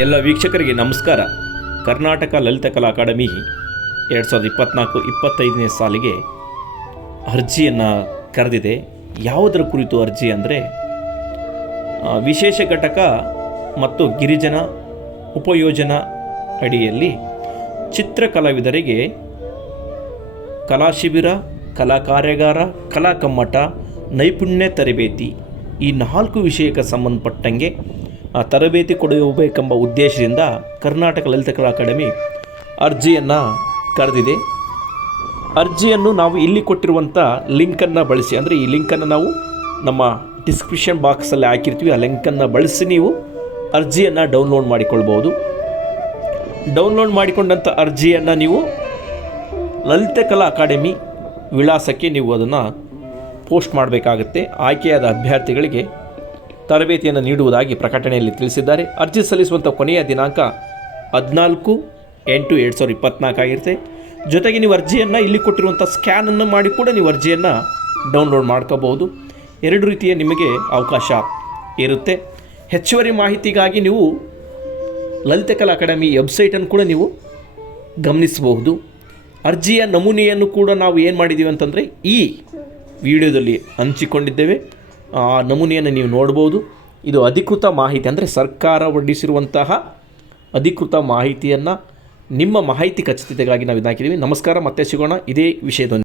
ಎಲ್ಲ ವೀಕ್ಷಕರಿಗೆ ನಮಸ್ಕಾರ. ಕರ್ನಾಟಕ ಲಲಿತ ಕಲಾ ಅಕಾಡೆಮಿ ಎರಡು ಸಾವಿರದ ಇಪ್ಪತ್ತ್ನಾಲ್ಕು ಇಪ್ಪತ್ತೈದನೇ ಸಾಲಿಗೆ ಅರ್ಜಿಯನ್ನು ಕರೆದಿದೆ. ಯಾವುದರ ಕುರಿತು ಅರ್ಜಿ ಅಂದರೆ ವಿಶೇಷ ಘಟಕ ಮತ್ತು ಗಿರಿಜನ ಉಪಯೋಜನಾ ಅಡಿಯಲ್ಲಿ ಚಿತ್ರಕಲಾವಿದರಿಗೆ ಕಲಾ ಶಿಬಿರ, ಕಲಾ ಕಾರ್ಯಾಗಾರ, ಕಲಾ ಕಮ್ಮಟ, ನೈಪುಣ್ಯ ತರಬೇತಿ ಈ ನಾಲ್ಕು ವಿಷಯಕ್ಕೆ ಸಂಬಂಧಪಟ್ಟಂಗೆ ತರಬೇತಿ ಕೊಡಬೇಕೆಂಬ ಉದ್ದೇಶದಿಂದ ಕರ್ನಾಟಕ ಲಲಿತ ಕಲಾ ಅಕಾಡೆಮಿ ಅರ್ಜಿಯನ್ನು ಕರೆದಿದೆ. ಅರ್ಜಿಯನ್ನು ನಾವು ಇಲ್ಲಿ ಕೊಟ್ಟಿರುವಂಥ ಲಿಂಕನ್ನು ಬಳಸಿ, ಅಂದರೆ ಈ ಲಿಂಕನ್ನು ನಾವು ನಮ್ಮ ಡಿಸ್ಕ್ರಿಪ್ಷನ್ ಬಾಕ್ಸಲ್ಲಿ ಹಾಕಿರ್ತೀವಿ. ಆ ಲಿಂಕನ್ನು ಬಳಸಿ ನೀವು ಅರ್ಜಿಯನ್ನು ಡೌನ್ಲೋಡ್ ಮಾಡಿಕೊಳ್ಬೋದು ಡೌನ್ಲೋಡ್ ಮಾಡಿಕೊಂಡಂಥ ಅರ್ಜಿಯನ್ನು ನೀವು ಲಲಿತ ಕಲಾ ಅಕಾಡೆಮಿ ವಿಳಾಸಕ್ಕೆ ನೀವು ಅದನ್ನು ಪೋಸ್ಟ್ ಮಾಡಬೇಕಾಗುತ್ತೆ. ಆಯ್ಕೆಯಾದ ಅಭ್ಯರ್ಥಿಗಳಿಗೆ ತರಬೇತಿಯನ್ನು ನೀಡುವುದಾಗಿ ಪ್ರಕಟಣೆಯಲ್ಲಿ ತಿಳಿಸಿದ್ದಾರೆ. ಅರ್ಜಿ ಸಲ್ಲಿಸುವಂಥ ಕೊನೆಯ ದಿನಾಂಕ ಹದಿನಾಲ್ಕು ಎಂಟು ಎರಡು ಸಾವಿರದ ಇಪ್ಪತ್ನಾಲ್ಕು ಆಗಿರುತ್ತೆ. ಜೊತೆಗೆ ನೀವು ಅರ್ಜಿಯನ್ನು ಇಲ್ಲಿ ಕೊಟ್ಟಿರುವಂಥ ಸ್ಕ್ಯಾನನ್ನು ಮಾಡಿ ಕೂಡ ನೀವು ಅರ್ಜಿಯನ್ನು ಡೌನ್ಲೋಡ್ ಮಾಡ್ಕೋಬಹುದು. ಎರಡು ರೀತಿಯ ನಿಮಗೆ ಅವಕಾಶ ಇರುತ್ತೆ. ಹೆಚ್ಚುವರಿ ಮಾಹಿತಿಗಾಗಿ ನೀವು ಲಲಿತ ಕಲಾ ಅಕಾಡೆಮಿ ವೆಬ್ಸೈಟನ್ನು ಕೂಡ ನೀವು ಗಮನಿಸಬಹುದು. ಅರ್ಜಿಯ ನಮೂನೆಯನ್ನು ಕೂಡ ನಾವು ಏನು ಮಾಡಿದ್ದೀವಿ ಅಂತಂದರೆ ಈ ವಿಡಿಯೋದಲ್ಲಿ ಹಂಚಿಕೊಂಡಿದ್ದೇವೆ. ನಮೂನೆಯನ್ನು ನೀವು ನೋಡ್ಬೋದು. ಇದು ಅಧಿಕೃತ ಮಾಹಿತಿ ಅಂದರೆ ಸರ್ಕಾರ ಹೊರಡಿಸಿರುವಂತಹ ಅಧಿಕೃತ ಮಾಹಿತಿಯನ್ನು ನಿಮ್ಮ ಮಾಹಿತಿ ಖಚಿತತೆಗಾಗಿ ನಾವು ಇದಾಕಿದ್ದೀವಿ ನಮಸ್ಕಾರ, ಮತ್ತೆ ಸಿಗೋಣ ಇದೇ ವಿಷಯದೊಂದಿಗೆ.